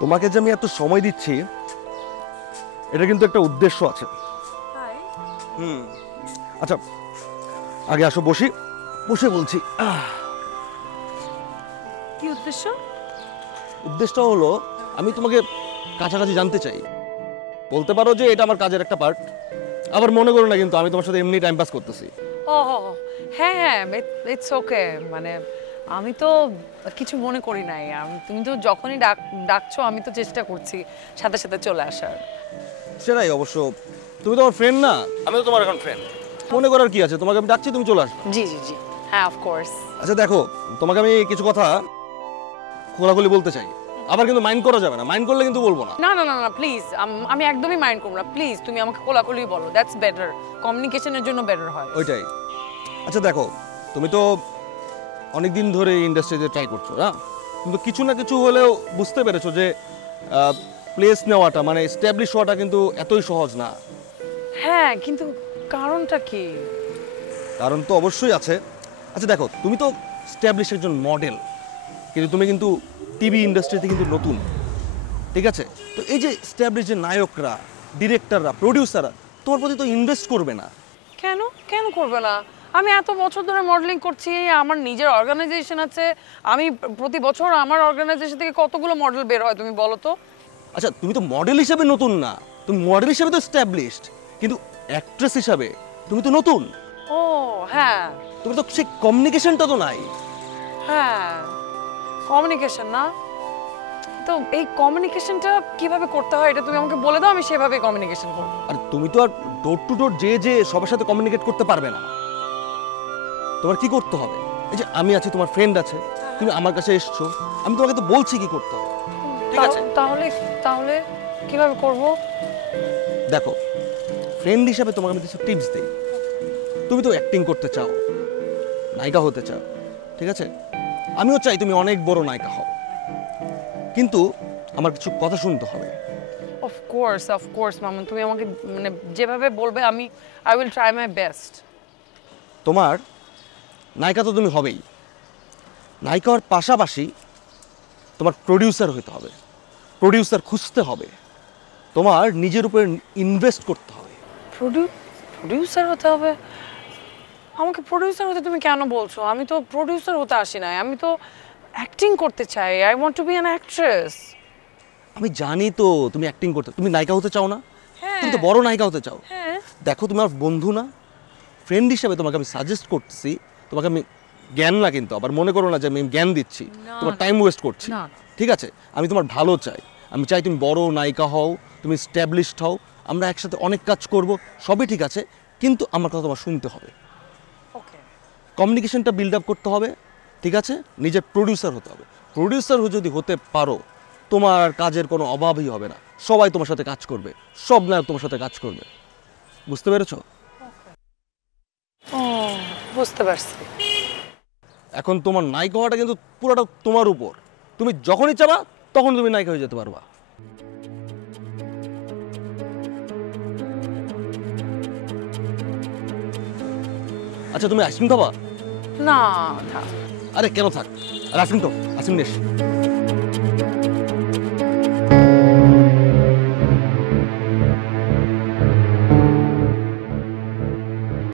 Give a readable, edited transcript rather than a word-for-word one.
তোমাকে যে আমি এত সময় দিচ্ছি এটা কিন্তু একটা উদ্দেশ্য আছে। আচ্ছা আগে আসো, বসি, বসে বলছি। কি উদ্দেশ্য? উদ্দেশ্যটা হলো আমি তোমাকে কাছাকাছি জানতে চাই। বলতে পারো যে এটা আমার কাজের একটা পার্ট, আবার মনে করো না কিন্তু আমি তোমার সাথে এমনি টাইম পাস করতেছি। ও হ্যাঁ হ্যাঁ, ইটস ওকে। মানে আমি তো কিছু মনে করি নাই। তুমি তো যখনই ডাকছো আমি তো চেষ্টা করছি সাথে সাথে চলে আসার। সেটাই অবশ্য, তুমি তো আমার ফ্রেন্ড না, আমি তো তোমার এখন ফ্রেন্ড। মনে করার কি আছে, তোমাকে আমি ডাকছি, তুমি চলে আসবে। জি জি জি, হ্যাঁ অফ কোর্স। আচ্ছা দেখো, তোমাকে আমি কিছু কথা খোলাখুলি বলতে চাই, আবার কিন্তু মাইন্ড করা যাবে না। মাইন্ড করলে কিন্তু বলবো না। না না না না প্লিজ, আমি একদমই মাইন্ড করব না। প্লিজ তুমি আমাকে খোলাখুলি বলো, দ্যাটস বেটার। কমিউনিকেশনের জন্য বেটার হয় ওইটাই। আচ্ছা দেখো, তুমি তো অনেক দিন ধরে ইন্ডাস্ট্রিতে ট্রাই করছো না, কিন্তু কিছু না কিছু হলেও বুঝতে পেরেছো যে প্লেস নেওয়াটা মানে এস্টাবলিশ হওয়াটা কিন্তু এতই সহজ না। হ্যাঁ, কিন্তু কারণটা কি? কারণ তো অবশ্যই আছে। আচ্ছা দেখো, তুমি তো এস্টাবলিশ একজন মডেল, কিন্তু তুমি কিন্তু টিভি ইন্ডাস্ট্রিতে কিন্তু নতুন, ঠিক আছে? তো এই যে এস্টাবলিশ যে নায়করা, ডিরেক্টররা, প্রডিউসাররা তোমার প্রতি তো ইনভেস্ট করবে না। কেন কেন করবে না? আমি এত বছর ধরে মডেলিং করছি, আমার নিজের অর্গানাইজেশন আছে। আমি প্রতি বছর আমার অর্গানাইজেশন থেকে কতগুলো মডেল বের হয় তুমি বলো তো? আচ্ছা তুমি তো মডেল হিসেবে নতুন না, তুমি মডেল হিসেবে তো এস্টাবলিশড, কিন্তু অ্যাক্ট্রেস হিসাবে তুমি তো নতুন। ও হ্যাঁ তুমি তো সেই কমিউনিকেশনটা তো নাই। হ্যাঁ, কমিউনিকেশন না? তো এই কমিউনিকেশনটা কিভাবে করতে হয় এটা তুমি আমাকে বলে দাও, আমি সেভাবে কমিউনিকেশন করব। আর তুমি তো আর ডোর টু ডোর যে সবার সাথে কমিউনিকেট করতে পারবে না। তোমার কি করতে হবে, এই যে আমি আছি, তোমার ফ্রেন্ড আছে, তুমি আমার কাছে এসছো, আমি তোমাকে তো বলছি কি করতে হবে, ঠিক আছে? তাহলে তাহলে কিভাবে করব? দেখো, ফ্রেন্ড হিসাবে তোমাকে আমি কিছু টিপস দিই। তুমি তো অ্যাক্টিং করতে চাও, নায়িকা হতে চাও, ঠিক আছে? আমিও চাই তুমি অনেক বড় নায়িকা হও, কিন্তু আমার কিছু কথা শুনতে হবে। অফ কোর্স মামুন, তুমি আমাকে মানে যেভাবে বলবে আমি I will try my best. তোমার নায়িকা তো তুমি হবেই, নায়িকা হওয়ার পাশাপাশি তোমার প্রডিউসার হতে হবে, প্রডিউসার খুঁজতে হবে, তোমার নিজের উপরে ইনভেস্ট করতে হবে। প্রডিউসার হতে হবে? আমাকে প্রডিউসার হতে তুমি কেন বলছো? আমি তো প্রডিউসার হতে আসি নাই, আমি তো অ্যাক্টিং করতে চাই। I want to be an actress. আমি জানি তো তুমি অ্যাক্টিং করতে, তুমি নায়িকা হতে চাও না? হ্যাঁ তুমি তো বড় নায়িকা হতে চাও। হ্যাঁ। দেখো তুমি আমার বন্ধু না, ফ্রেন্ড হিসেবে তোমাকে আমি সাজেস্ট করতেছি। তোমাকে আমি জ্ঞান না, কিন্তু আবার মনে করো না যে আমি জ্ঞান দিচ্ছি, তোমার টাইম ওয়েস্ট করছি, না। ঠিক আছে? আমি তোমার ভালো চাই, আমি চাই তুমি বড় নায়িকা হও, তুমি স্ট্যাবলিশড হও, আমরা একসাথে অনেক কাজ করব, সবই ঠিক আছে, কিন্তু আমার কথা তোমার শুনতে হবে। ওকে। কমিউনিকেশনটা বিল্ড আপ করতে হবে, ঠিক আছে? নিজের প্রডিউসার হতে হবে। প্রডিউসার যদি হতে পারো, তোমার কাজের কোনো অভাবই হবে না, সবাই তোমার সাথে কাজ করবে, সব নায়ক তোমার সাথে কাজ করবে। বুঝতে পেরেছো? ও বুঝতে পারছি। এখন তোমার নায়িকা হওয়াটা কিন্তু পুরোটা তোমার উপর, তুমি যখনই চাবা তখন তুমি নায়িকা হয়ে যেতে পারবা। আচ্ছা তুমি আইসক্রিম খাবা? না না। আরে কেন থাক, আর আইসক্রিম তো আইসক্রিম নিস।